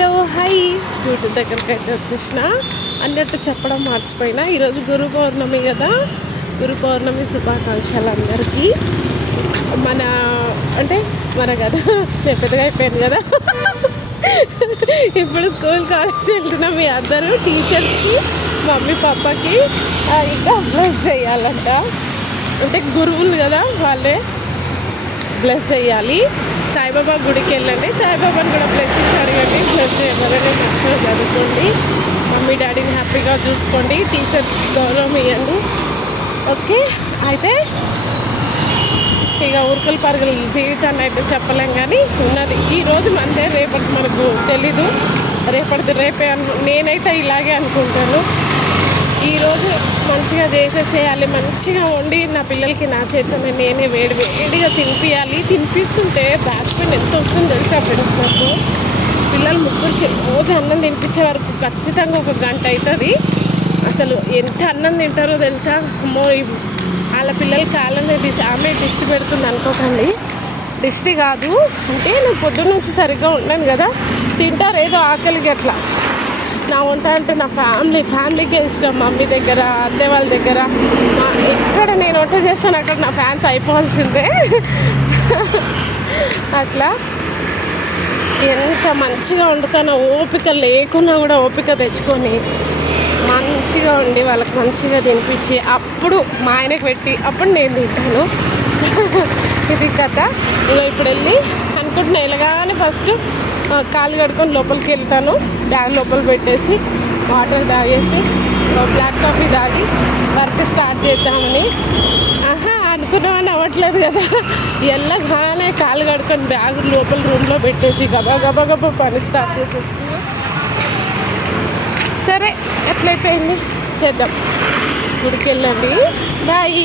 Hello hi YouTube దగ్గరికి అయితే వచ్చేసిన అన్నట్టు చెప్పడం మర్చిపోయినా. ఈరోజు గురు పౌర్ణమి కదా, గురు పౌర్ణమి శుభాకాంక్షలు అందరికీ. మన కదా పెద్దగా అయిపోయింది కదా. ఇప్పుడు స్కూల్ కాలేజ్ వెళ్తున్నాం. మీ అందరూ టీచర్స్కి, మమ్మీ పాపకి ఇంకా బ్లెస్ చేయాలంట. అంటే గురువులు కదా, వాళ్ళే బ్లెస్ చేయాలి. సాయిబాబా గుడికి వెళ్ళండి, సాయిబాబాని కూడా బ్లెస్సింగ్స్ అడగండి, బ్లెస్ చేయమని మంచిగా చదువుకోండి, మమ్మీ డాడీని హ్యాపీగా చూసుకోండి, టీచర్స్ గౌరవం ఇవ్వండి. ఓకే, అయితే ఇక ఉరుకుల పరుగుల జీవితాన్ని అయితే చెప్పలేం, కానీ ఉన్నది ఈరోజు మందే, రేపటి మనకు తెలీదు. రేపటిది రేపే నేనైతే ఇలాగే అనుకుంటాను. ఈరోజు మంచిగా చేసేసేయాలి, మంచిగా వండి నా పిల్లలకి నా చేతనే నేనే వేడిగా తినిపించాలి. తినిపిస్తుంటే బ్యాక్ పెయిన్ ఎంత వస్తుందో తెలుసా ఫ్రెండ్స్. నాకు పిల్లలు ముగ్గురికి రోజు అన్నం తినిపించే వరకు ఖచ్చితంగా 1 గంట అవుతుంది. అసలు ఎంత అన్నం తింటారో తెలుసా. అమ్మో, వాళ్ళ పిల్లలకి కాళ్ళనే ఆమె దిష్టి పెడుతుంది అనుకోకండి. దిష్టి కాదు, అంటే నేను పొద్దున్న నుంచి సరిగ్గా ఉన్నాను కదా, తింటారు ఏదో ఆకలికి అట్లా. నా వంట అంటే నా ఫ్యామిలీకే ఇష్టం. మమ్మీ దగ్గర, అత్తే వాళ్ళ దగ్గర, ఎక్కడ నేను వంట చేస్తాను అక్కడ నా ఫ్యాన్స్ అయిపోవాల్సిందే. అట్లా ఎంత మంచిగా వండుతానో, ఓపిక లేకున్నా కూడా ఓపిక తెచ్చుకొని మంచిగా వండి వాళ్ళకి మంచిగా తినిపించి అప్పుడు మా ఆయనకు పెట్టి అప్పుడు నేను తింటాను. ఇది కథ. ఇక ఇప్పుడు వెళ్ళి అనుకుంటున్నా, వెళ్ళగానే ఫస్ట్ కాలు కడుక్కొని లోపలికి వెళ్తాను. బ్యాగ్ లోపల పెట్టేసి వాటర్ తాగేసి బ్లాక్ కాఫీ తాగి వర్క్ స్టార్ట్ చేద్దామని. అనుకున్నామని అవ్వట్లేదు కదా. వెళ్ళగానే కాలు కడుక్కొని బ్యాగ్ లోపల రూమ్లో పెట్టేసి గబా పని స్టార్ట్ చేసేసి, సరే ఎట్లయితే అయింది చేద్దాం. గుడికి వెళ్ళండి, బాయ్.